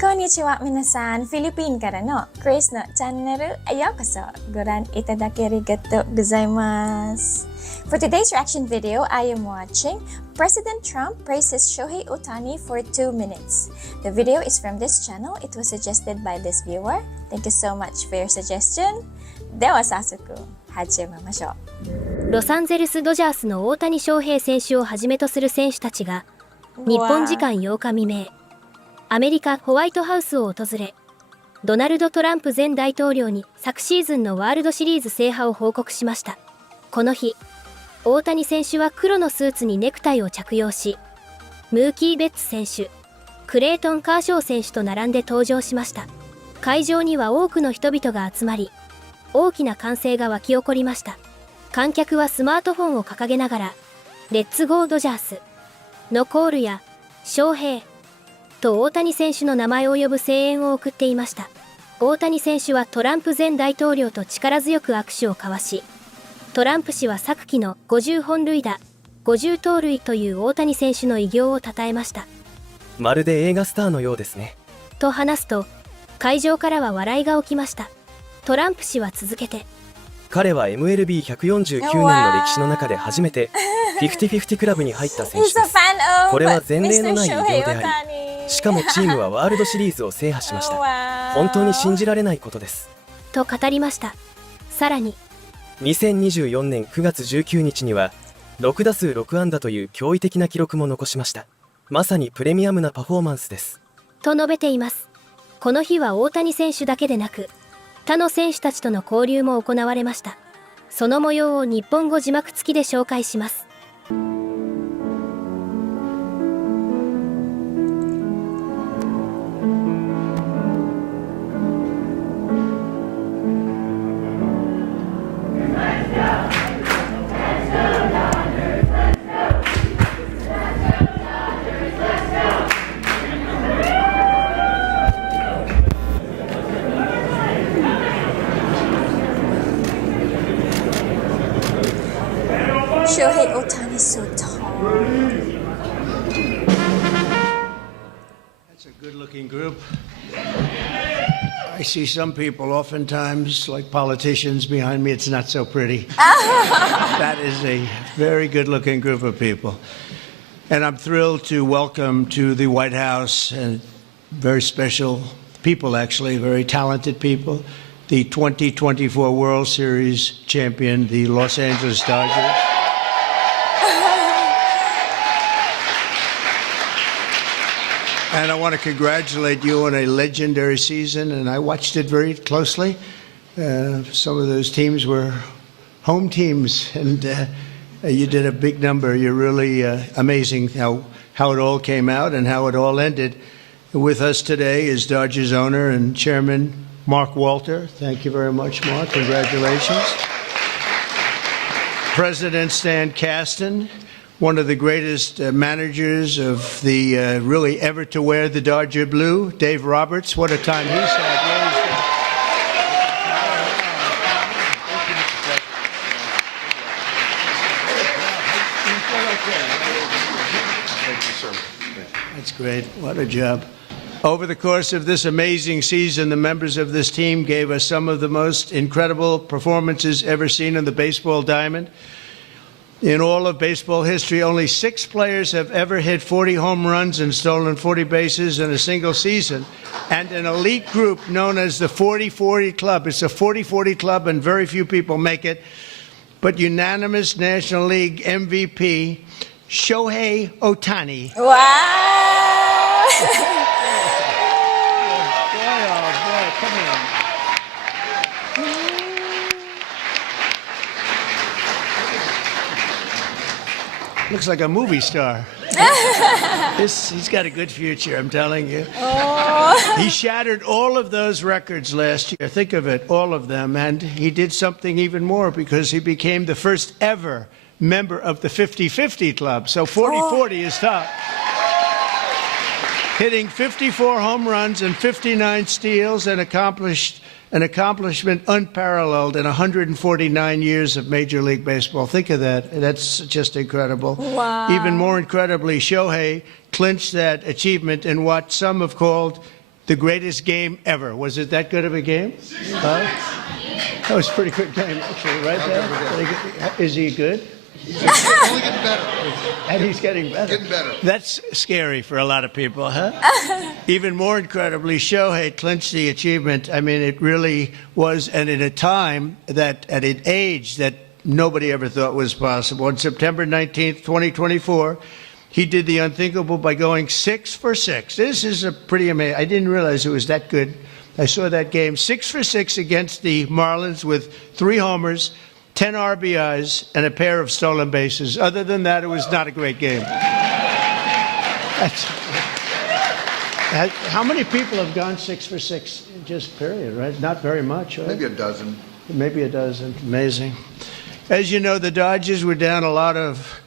こんにちは皆さん、フィリピンからのクリスのチャンネルへようこそご覧いただきありがとうございます。For today's reaction video, I am watching President Trump praises Shohei Ohtani for 2 minutes. The video is from this channel. It was suggested by this viewer. Thank you so much for your suggestion. では早速始めましょう。ロサンゼルス・ドジャースの大谷翔平選手をはじめとする選手たちが日本時間8日未明、アメリカ・ホワイトハウスを訪れ、ドナルド・トランプ前大統領に昨シーズンのワールドシリーズ制覇を報告しました。この日、大谷選手は黒のスーツにネクタイを着用し、ムーキー・ベッツ選手、クレイトン・カーショー選手と並んで登場しました。会場には多くの人々が集まり、大きな歓声が沸き起こりました。観客はスマートフォンを掲げながら、レッツゴードジャースのコールや、翔平と大谷選手の名前を呼ぶ声援を送っていました。大谷選手はトランプ前大統領と力強く握手を交わし、トランプ氏は昨季の50本塁打、50盗塁という大谷選手の偉業を称えました。まるで映画スターのようですね。と話すと、会場からは笑いが起きました。トランプ氏は続けて、彼は MLB149 年の歴史の中で初めて50-50クラブに入った選手です。これは前例のない偉業であり、しかもチームはワールドシリーズを制覇しました。本当に信じられないことです。と語りました。さらに、2024年9月19日には6打数6安打という驚異的な記録も残しました。まさにプレミアムなパフォーマンスです。と述べています。この日は大谷選手だけでなく、他の選手たちとの交流も行われました。その模様を日本語字幕付きで紹介します。Shohei Ohtani is so tall. That's a good-looking group. I see some people oftentimes, like politicians behind me, it's not so pretty. That is a very good-looking group of people. And I'm thrilled to welcome to the White House and very special people, actually, very talented people, the 2024 World Series champion, the Los Angeles Dodgers. And I want to congratulate you on a legendary season, and I watched it very closely. Some of those teams were home teams, and you did a big number. You're really amazing how it all came out and how it all ended. With us today is Dodgers owner and chairman Mark Walter. Thank you very much, Mark. Congratulations. President Stan Kasten, one of the greatest managers of the really ever to wear the Dodger blue, Dave Roberts. What a time he's had. That's great. What a job. Over the course of this amazing season, the members of this team gave us some of the most incredible performances ever seen on the baseball diamond. In all of baseball history, only 6 players have ever hit 40 home runs and stolen 40 bases in a single season. And an elite group known as the 40-40 Club. It's a 40-40 club and very few people make it. But unanimous National League MVP, Shohei Ohtani. Wow! Come on. Looks like a movie star. He's got a good future, I'm telling you. Oh. He shattered all of those records last year. Think of it, all of them. And he did something even more because he became the first ever member of the 50-50 club. So 40-40 is top. Hitting 54 home runs and 59 steals and accomplished an accomplishment unparalleled in 149 years of Major League Baseball. Think of that. That's just incredible. Wow. Even more incredibly, Shohei clinched that achievement in what some have called the greatest game ever. Was it that good of a game? That was a pretty good game, actually, right there. Is he good? He's only getting better. And he's getting better. Getting better. That's scary for a lot of people, huh? Even more incredibly, Shohei clinched the achievement. I mean, it really was, and at a time that, at an age that nobody ever thought was possible. On September 19th, 2024, he did the unthinkable by going 6 for 6. This is a pretty amazing. I didn't realize it was that good. I saw that game. 6 for 6 against the Marlins with 3 homers, 10 RBIs, and a pair of stolen bases. Other than that, it was not a great game. How many people have gone 6 for 6? Just period, right? Not very much, right? Maybe a dozen. Maybe a dozen. Amazing. As you know, the Dodgers were down a lot of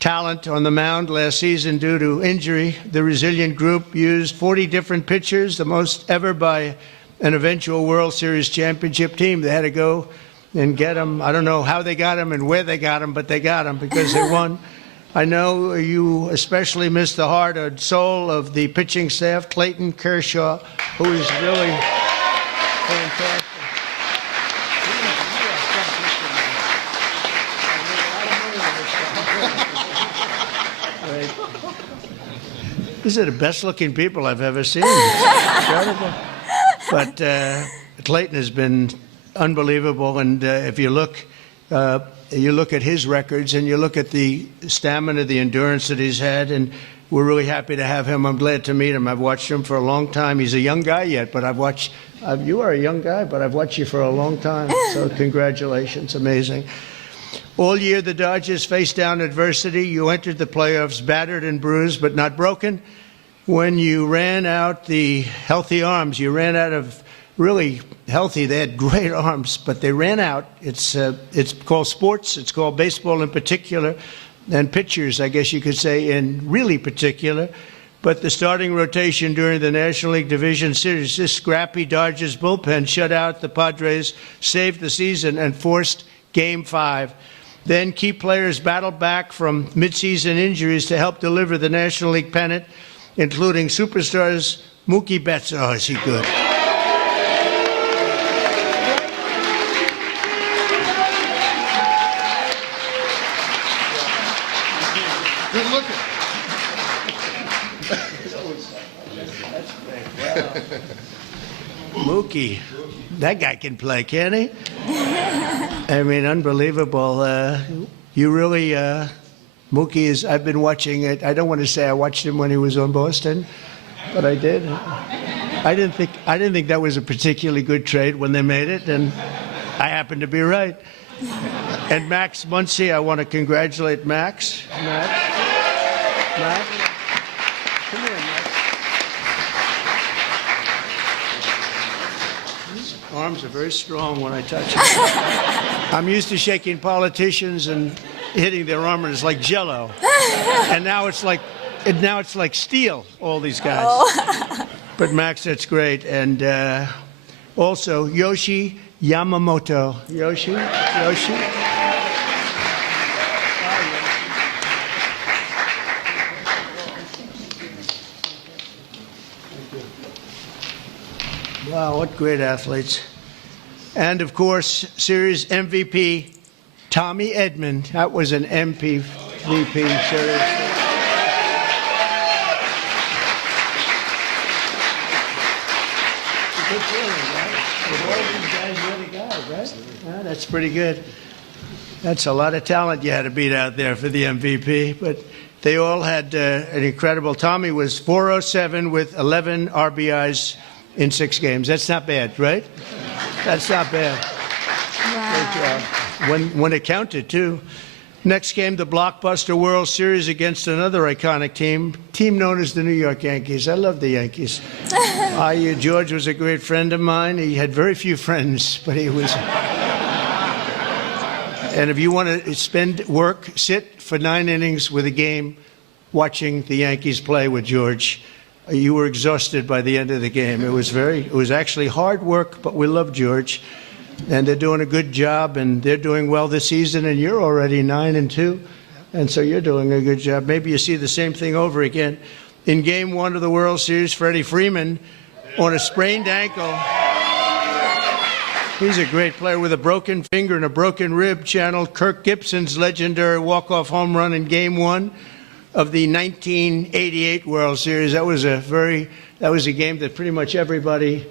talent on the mound last season due to injury. The resilient group used 40 different pitchers, the most ever by an eventual World Series championship team. They had to go and get them. I don't know how they got them and where they got them, but they got them because they won. I know you especially miss the heart and soul of the pitching staff, Clayton Kershaw, who is really fantastic. These are the best-looking people I've ever seen. Incredible. But Clayton has been unbelievable, and if you look at his records and you look at the stamina, the endurance that he's had, and we're really happy to have him. I'm glad to meet him. I've watched him for a long time. He's a young guy yet, but I've watched. You are a young guy, but I've watched you for a long time. So congratulations, amazing. All year, the Dodgers faced down adversity. You entered the playoffs battered and bruised, but not broken. When you ran out the healthy arms, you ran out of really healthy. They had great arms, but they ran out. It's called sports. It's called baseball in particular, and pitchers, I guess you could say, in really particular. But the starting rotation during the National League Division Series, this scrappy Dodgers bullpen shut out the Padres, saved the season, and forced Game 5. Then key players battled back from midseason injuries to help deliver the National League pennant, including superstars Mookie Betts. Oh, is he good? Good looking. Mookie, that guy can play, can't he? I mean, unbelievable. You really, Mookie is, I've been watching it. I don't want to say I watched him when he was on Boston, but I did. I didn't think that was a particularly good trade when they made it, and I happened to be right. And Max Muncy, I want to congratulate Max. Max. Come here, Max. His arms are very strong when I touch them. I'm used to shaking politicians and hitting their arm, and it's like Jello. And now it's like steel. All these guys. Oh. But Max, that's great. And also Yoshi Yamamoto. Yoshi. Wow, what great athletes. And, of course, series MVP, Tommy Edman. That was an MVP series. It's a good feeling, right? With all these guys, you're the guy, right? Yeah, that's pretty good. That's a lot of talent you had to beat out there for the MVP, but they all had an incredible. Tommy was 407 with 11 RBIs in 6 games. That's not bad, right? That's not bad. Wow. Great job. When it counted, too. Next game, the blockbuster World Series against another iconic team known as the New York Yankees. I love the Yankees. George was a great friend of mine. He had very few friends, but he was. And if you want to sit for 9 innings with a game watching the Yankees play with George, you were exhausted by the end of the game. It was actually hard work, but we love George. And they're doing a good job, and they're doing well this season, and you're already 9-2. And so you're doing a good job. Maybe you see the same thing over again. In Game 1 of the World Series, Freddie Freeman on a sprained ankle. He's a great player with a broken finger and a broken rib. Channeled Kirk Gibson's legendary walk-off home run in Game 1 of the 1988 World Series. That was a game that pretty much everybody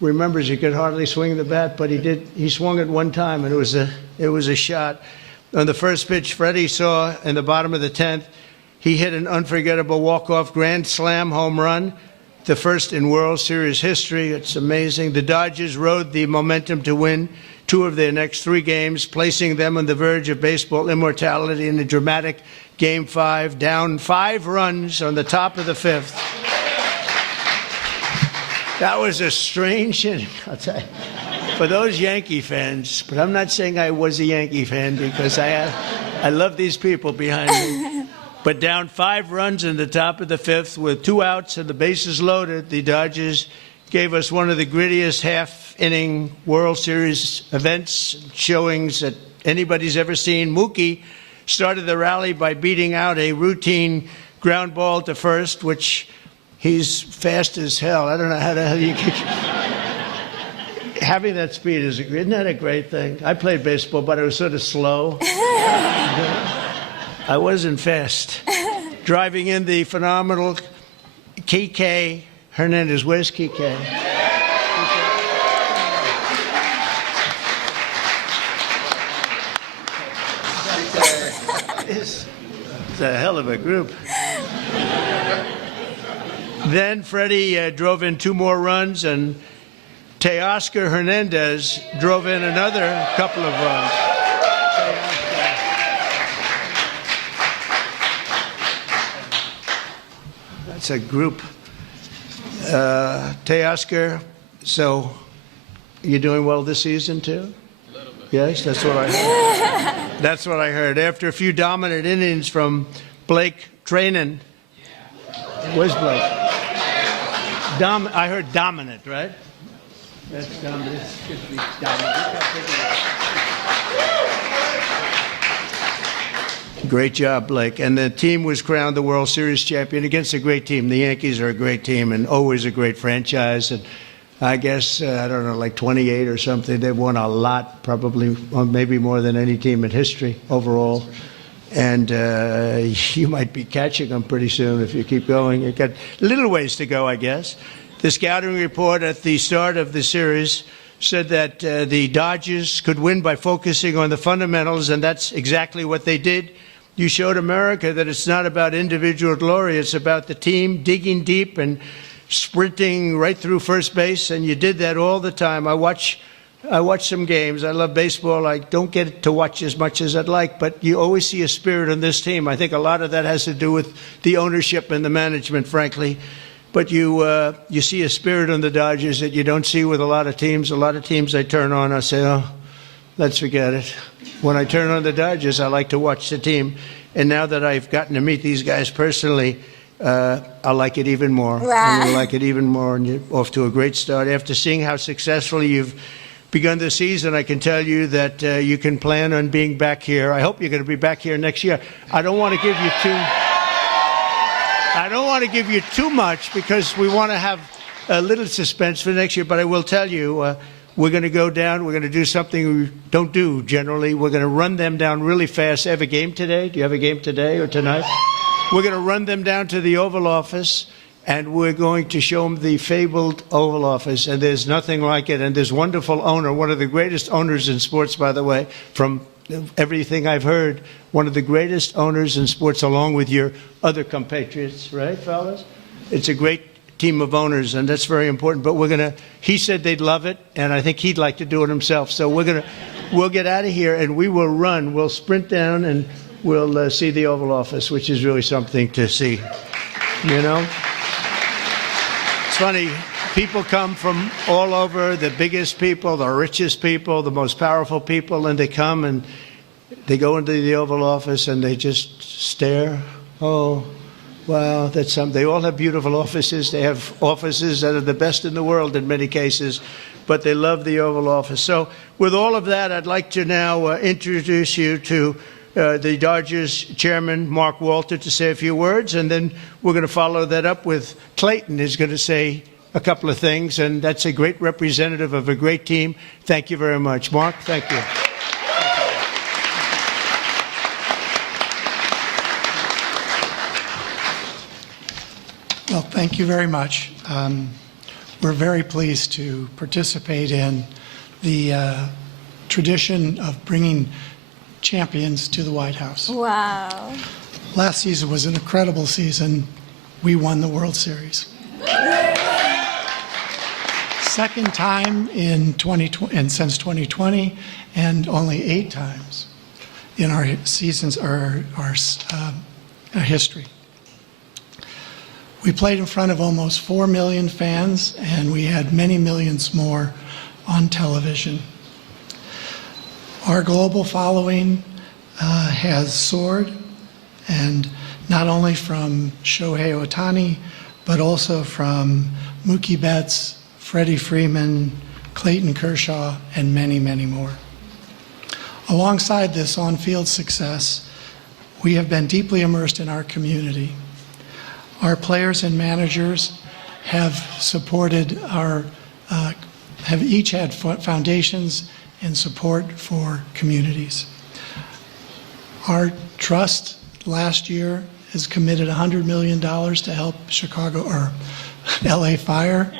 remembers. He could hardly swing the bat, but he swung it one time, and it was a shot. On the first pitch Freddie saw in the bottom of the 10th, he hit an unforgettable walk-off grand slam home run, the first in World Series history. It's amazing. The Dodgers rode the momentum to win 2 of their next 3 games, placing them on the verge of baseball immortality in a dramatic Game 5, down 5 runs on the top of the 5th. That was a strange inning, I'll tell you, for those Yankee fans. But I'm not saying I was a Yankee fan, because I love these people behind me. But down 5 runs in the top of the 5th with 2 outs and the bases loaded, the Dodgers gave us one of the grittiest half-inning World Series events, showings that anybody's ever seen. Mookie started the rally by beating out a routine ground ball to first, which he's fast as hell. I don't know how the hell you could... Having that speed, isn't that a great thing? I played baseball, but I was sort of slow. I wasn't fast. Driving in the phenomenal Kike Hernandez. Where's Kike? It's a hell of a group. Then Freddie drove in 2 more runs, and Teoscar Hernandez drove in another couple of runs. It's a group. Teoscar, so you're doing well this season too? A little bit. Yes, that's what I heard. That's what I heard. After a few dominant innings from Blake Trainin. Where's Blake? I heard dominant, right? That's dominant. Should be dominant. Great job, Blake. And the team was crowned the World Series champion against a great team. The Yankees are a great team and always a great franchise. And I guess, I don't know, like 28 or something. They've won a lot, probably, maybe more than any team in history overall. And you might be catching them pretty soon if you keep going. You've got little ways to go, I guess. The scouting report at the start of the series said that the Dodgers could win by focusing on the fundamentals, and that's exactly what they did. You showed America that it's not about individual glory, it's about the team digging deep and sprinting right through first base, and you did that all the time. I watch some games. I love baseball. I don't get to watch as much as I'd like, but you always see a spirit on this team. I think a lot of that has to do with the ownership and the management, frankly. But you see a spirit on the Dodgers that you don't see with a lot of teams. A lot of teams I turn on, I say, oh, let's forget it. When I turn on the Dodgers, I like to watch the team. And now that I've gotten to meet these guys personally, I like it even more. Wow. I like it even more, and you're off to a great start. After seeing how successfully you've begun the season, I can tell you that you can plan on being back here. I hope you're going to be back here next year. I don't want to give you too much because we want to have a little suspense for next year, but I will tell you, we're going to go down. We're going to do something we don't do generally. We're going to run them down really fast. Have a game today? Do you have a game today or tonight? We're going to run them down to the Oval Office, and we're going to show them the fabled Oval Office, and there's nothing like it. And this wonderful owner, one of the greatest owners in sports, by the way, from everything I've heard, one of the greatest owners in sports, along with your other compatriots, right, fellas? It's a great team of owners, and that's very important. But he said they'd love it, and I think he'd like to do it himself. So we'll get out of here, and we will run. We'll sprint down, and we'll see the Oval Office, which is really something to see, you know? It's funny. People come from all over, the biggest people, the richest people, the most powerful people, and they come and they go into the Oval Office and they just stare. Oh, wow, that's something. They all have beautiful offices. They have offices that are the best in the world in many cases, but they love the Oval Office. So with all of that, I'd like to now introduce you to the Dodgers chairman, Mark Walter, to say a few words, and then we're going to follow that up with Clayton, who's going to say a couple of things, and that's a great representative of a great team. Thank you very much. Mark, thank you. Well, thank you very much. We're very pleased to participate in the tradition of bringing champions to the White House. Wow. Last season was an incredible season. We won the World Series. Second time in 2020, and since 2020, and only 8 times in our seasons, our history. We played in front of almost 4 million fans, and we had many millions more on television. Our global following has soared, and not only from Shohei Ohtani, but also from Mookie Betts, Freddie Freeman, Clayton Kershaw, and many, many more. Alongside this on-field success, we have been deeply immersed in our community. Our players and managers have supported have each had foundations and support for communities. Our trust last year has committed $100 million to help Chicago or LA Fire.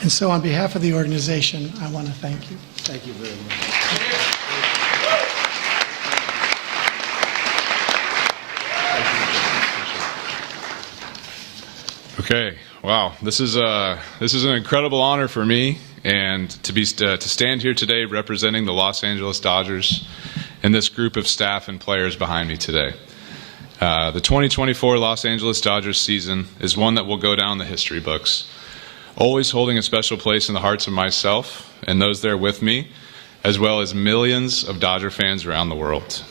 And so on behalf of the organization, I want to thank you. Thank you very much. Okay, wow, this is an incredible honor for me, and to stand here today representing the Los Angeles Dodgers and this group of staff and players behind me today. The 2024 Los Angeles Dodgers season is one that will go down the history books, always holding a special place in the hearts of myself and those there with me, as well as millions of Dodger fans around the world.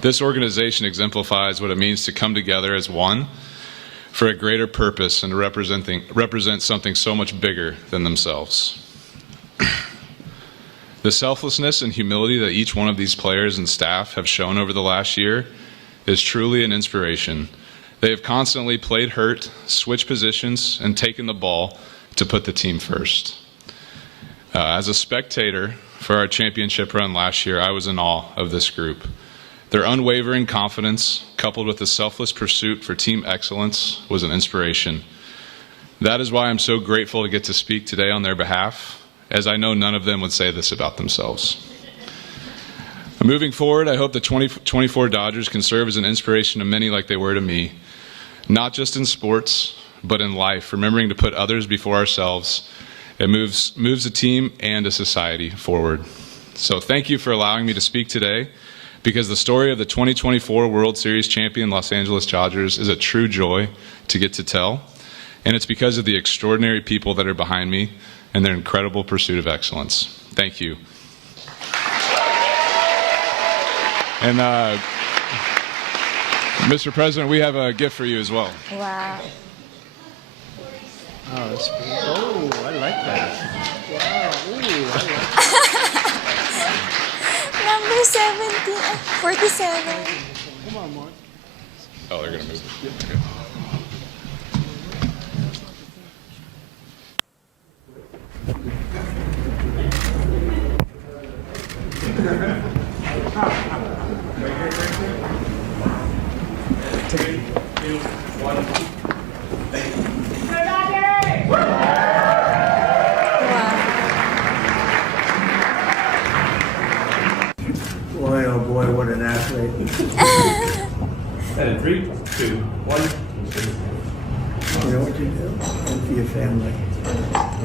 This organization exemplifies what it means to come together as one for a greater purpose and to represent something so much bigger than themselves. The selflessness and humility that each one of these players and staff have shown over the last year is truly an inspiration. They have constantly played hurt, switched positions, and taken the ball to put the team first. As a spectator for our championship run last year, I was in awe of this group. Their unwavering confidence, coupled with a selfless pursuit for team excellence, was an inspiration. That is why I'm so grateful to get to speak today on their behalf, as I know none of them would say this about themselves. Moving forward, I hope the 2024 Dodgers can serve as an inspiration to many like they were to me, not just in sports, but in life, remembering to put others before ourselves. It moves a team and a society forward. So thank you for allowing me to speak today, because the story of the 2024 World Series champion Los Angeles Dodgers is a true joy to get to tell, and it's because of the extraordinary people that are behind me and their incredible pursuit of excellence. Thank you. And Mr. President, we have a gift for you as well. Wow. Oh, that's pretty. Oh, I like that. Wow. Ooh, I like that. Number 47. Come on, Mark. Oh, they're going to move it. Okay. Boy, oh boy, what an athlete. And in 3, 2, 1. You know what you do? And for your family.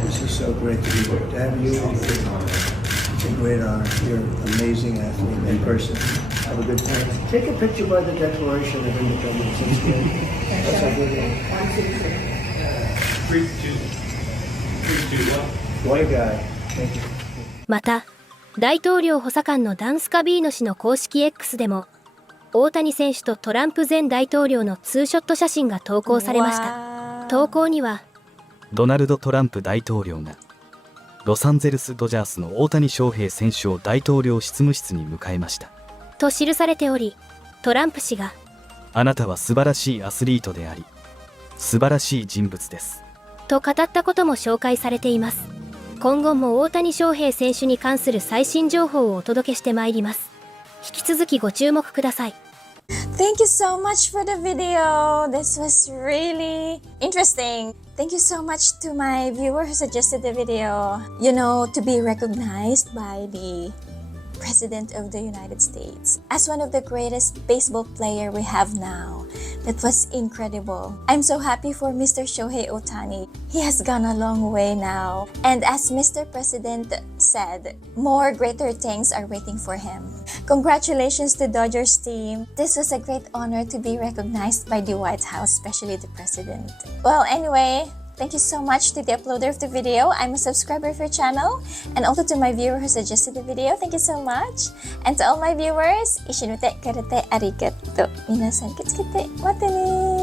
This is so great to have you. It's a great honor. You're an amazing athlete in person. Have a good time. Take a picture by the Declaration of Independence. It's good. That's a good one. 3, 2, 1. White guy. Thank you. また、大統領補佐官のダンスカビーノ氏の公式 X でも、大谷選手とトランプ前大統領のツーショット写真が投稿されました。投稿には、ドナルド・トランプ大統領がロサンゼルス・ドジャースの大谷翔平選手を大統領執務室に迎えましたと記されており、トランプ氏が、あなたは素晴らしいアスリートであり、素晴らしい人物です。と語ったことも紹介されています。今後も大谷翔平選手に関する最新情報をお届けしてまいります。引き続きご注目ください。Thank you so much for the video. This was really interesting. Thank you so much to my viewer who suggested the video. You know, to be recognized by the President of the United States as one of the greatest baseball player we have now. That was incredible. I'm so happy for Mr. Shohei Ohtani. He has gone a long way now. And as Mr. President said, more greater things are waiting for him. Congratulations to Dodgers team. This was a great honor to be recognized by the White House, especially the President. Well, anyway, thank you so much to the uploader of the video. I'm a subscriber of your channel. And also to my viewer who suggested the video, thank you so much. And to all my viewers, 一緒に見てくれてありがとう。皆さん気をつけて、またね。